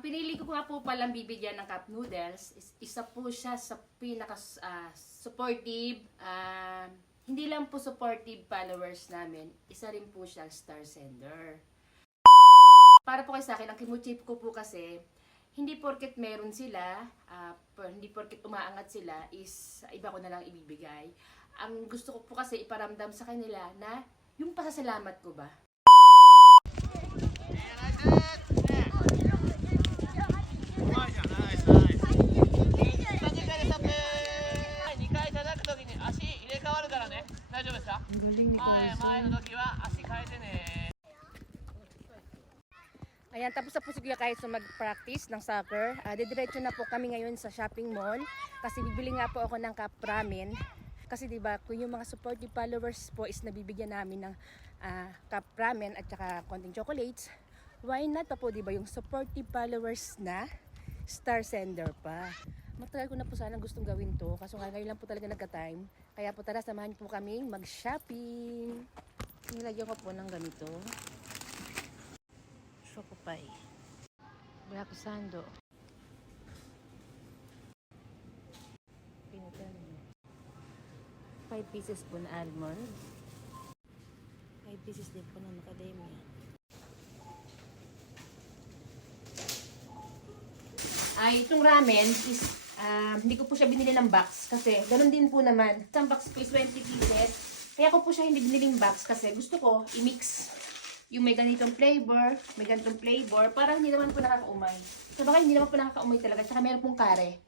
Ang pinili ko nga po palang bibigyan ng cup noodles, isa po siya sa supportive, hindi lang po supportive followers namin, isa rin po siya star sender. Para po kay sa akin, ang kimuchip ko po kasi, hindi porket meron sila, hindi porket umaangat sila, is iba ko na lang ibibigay. Ang gusto ko po kasi iparamdam sa kanila na yung pasasalamat ko ba. Ayan, tapos na po si Kuya kahit mag-practice ng soccer. Didiretso na po kami ngayon sa shopping mall kasi bibili nga po ako ng cup ramen. Kasi diba, kung yung mga supportive followers po is nabibigyan namin ng cup ramen at saka konting chocolates, why not pa po diba yung supportive followers na star sender pa. Matagal ko na po sana gustong gawin to, kaso ngayon lang po talaga nagka-time. Kaya po tara, samahan po kami mag-shopping. Nilagyan ko po ng ganito. Choco pie. Black sando. Pinutan. 5 pieces po na almond. 5 pieces din po na macadamia. Itong ramen is hindi ko po siya binili ng box kasi ganun din po naman. Isang box po is 20 pieces. Kaya ko po siya hindi biniling box kasi gusto ko i-mix yung may ganitong flavor, may ganitong flavor, parang hindi naman po nakakaumay. So baka hindi naman po nakakaumay talaga. Tsaka meron pong kare.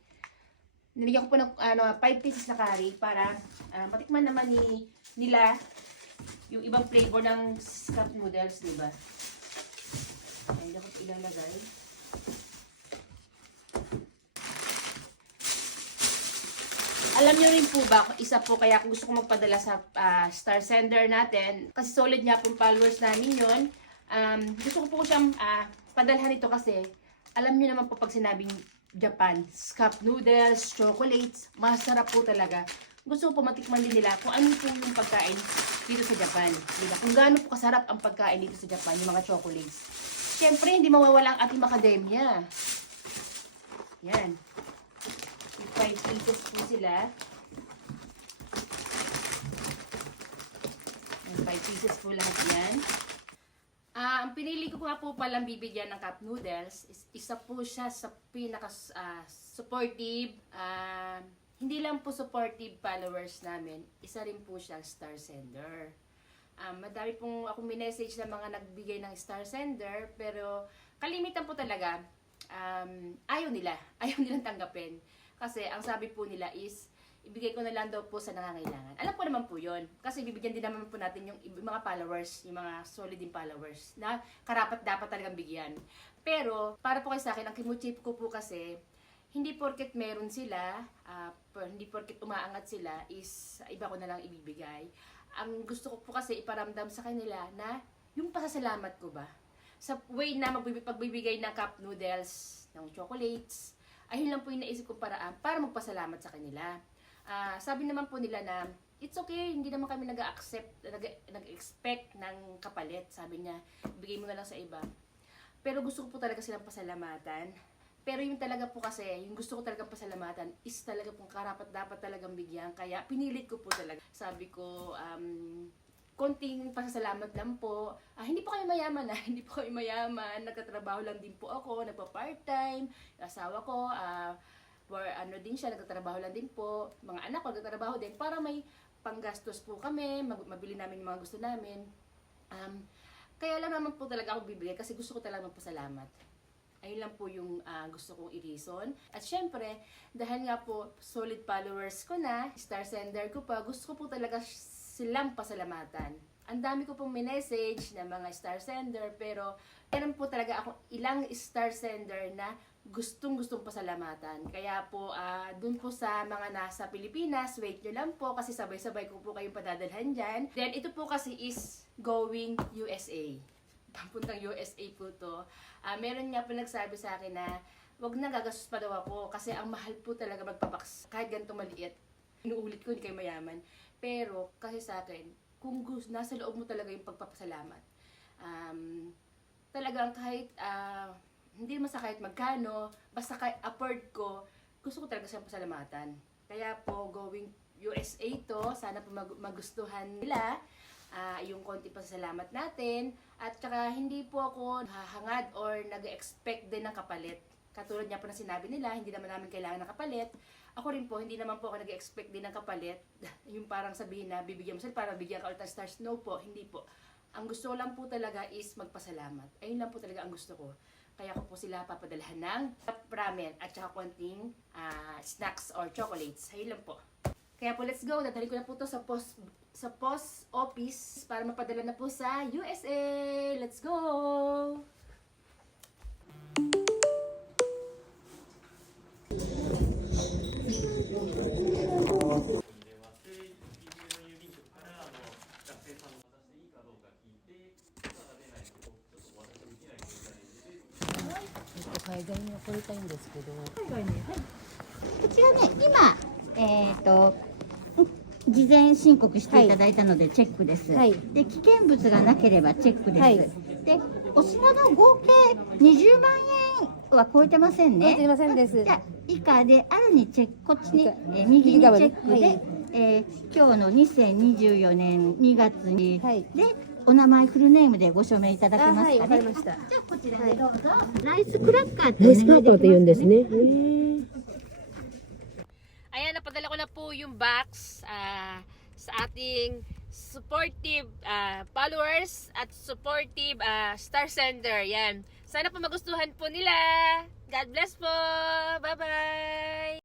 Nilagyan ko po ng 5 pieces na kare para matikman naman nila yung ibang flavor ng cup noodles, di ba? Ayan, dapat ilalagay. Alam nyo rin po ba, isa po kaya gusto ko magpadala sa star sender natin, kasi solid nga pong followers namin yun. Gusto ko po siyang padalhan ito kasi, alam nyo naman po pag sinabing Japan, cup noodles, chocolates, masarap po talaga. Gusto ko po matikman din nila kung ano po yung pagkain dito sa Japan. Diba? Kung gaano po kasarap ang pagkain dito sa Japan, yung mga chocolates. Siyempre, hindi mawawala ang ating macadamia. Yan. 5 pieces po sila. 5 pieces po lahat yan. Ang pinili ko nga po palang bibigyan ng cup noodles, isa po siya sa supportive, hindi lang po supportive followers namin, isa rin po siya star sender. Madami pong akong minessage na mga nagbigay ng star sender, pero kalimitan po talaga, ayaw nilang tanggapin. Kasi ang sabi po nila is, ibigay ko na lang daw po sa nangangailangan. Alam ko naman po yun. Kasi bibigyan din naman po natin yung mga followers, yung mga solid din followers, na karapat dapat talagang bigyan. Pero, para po kayo sa akin, ang kimuchip ko po kasi, hindi porket meron sila, hindi porket umaangat sila, is iba ko na lang ibibigay. Ang gusto ko po kasi iparamdam sa kanila na yung pasasalamat ko ba. Sa way na pagbibigay ng cup noodles, ng chocolates, ayun lang po yung naisip kong paraan para magpasalamat sa kanila. Sabi naman po nila na, it's okay, hindi naman kami nag-expect ng kapalit. Sabi niya, bigay mo na lang sa iba. Pero gusto ko po talaga silang pasalamatan. Pero yung talaga po kasi, yung gusto ko talagang pasalamatan is talaga pong karapat dapat talagang bigyan. Kaya pinilit ko po talaga. Sabi ko, konting pasasalamat lang po. Hindi po kayo mayaman hindi po kayo mayaman. Nagtatrabaho lang din po ako, nagpa-part-time. Asawa ko, din siya, nagtatrabaho lang din po. Mga anak ko, nagtatrabaho din para may panggastos po kami, mabili namin yung mga gusto namin. Kaya lang naman po talaga ako bibigay kasi gusto ko talaga magpasalamat. Ayun lang po yung gusto kong i-reason. At syempre, dahil nga po solid followers ko na, star sender ko pa, gusto ko po talaga silang pasalamatan. Ang dami ko pong minessage na mga star sender, pero meron po talaga ako ilang star sender na gustong pasalamatan. Kaya po, dun po sa mga nasa Pilipinas, wait nyo lang po kasi sabay-sabay ko po kayong padadalhan dyan. Then, ito po kasi is going USA. Papuntang USA po to. Meron nga po nagsabi sa akin na wag na gagastos pa daw ako kasi ang mahal po talaga magpapaks kahit ganito maliit. Inuulit ko, hindi kayo mayaman. Pero, kasi sa akin, kung nasa loob mo talaga yung pagpapasalamat, talagang kahit hindi naman sa kahit magkano, basta kahit afford ko, gusto ko talaga siyang pasalamatan. Kaya po, going USA to, sana po magustuhan nila yung konti pasalamat natin. At saka hindi po ako hahangad or nag-expect din ng kapalit. Katulad niya po na sinabi nila, hindi naman namin kailangan ng kapalit. Ako rin po, hindi naman po ako nag-expect din ng kapalit. Yung parang sabihin na bibigyan mo sila para bigyan ka ulit ng stars. No po, hindi po. Ang gusto ko lang po talaga is magpasalamat. Ayun lang po talaga ang gusto ko. Kaya ko po sila papadalhan ng ramen at saka konting snacks or chocolates. Ayun lang po. Kaya po, let's go. Dadali ko na po to sa post office para mapadala na po sa USA. Let's go!こちらね、今、事前申告していただいたのでチェックです。はいで、危険物がなければチェックです。はいで、お品の合計20万円は超えてませんね。すいませんですじ。ゃあ以下であるにチェック、こっちに、右にチ右側にェックで、はい今日の2024年2月に、はいで、お名前フルネームでご署名いただけあ、はい、ますかね。わかりました。じゃあこちらでどうぞ。ライスクラッカーってナイスカーお願いできますかトって言うんですね。Ayan, napadala ko na po yung box sa ating supportive followers at supportive star sender. Yan. Sana po magustuhan po nila. God bless po. Bye-bye.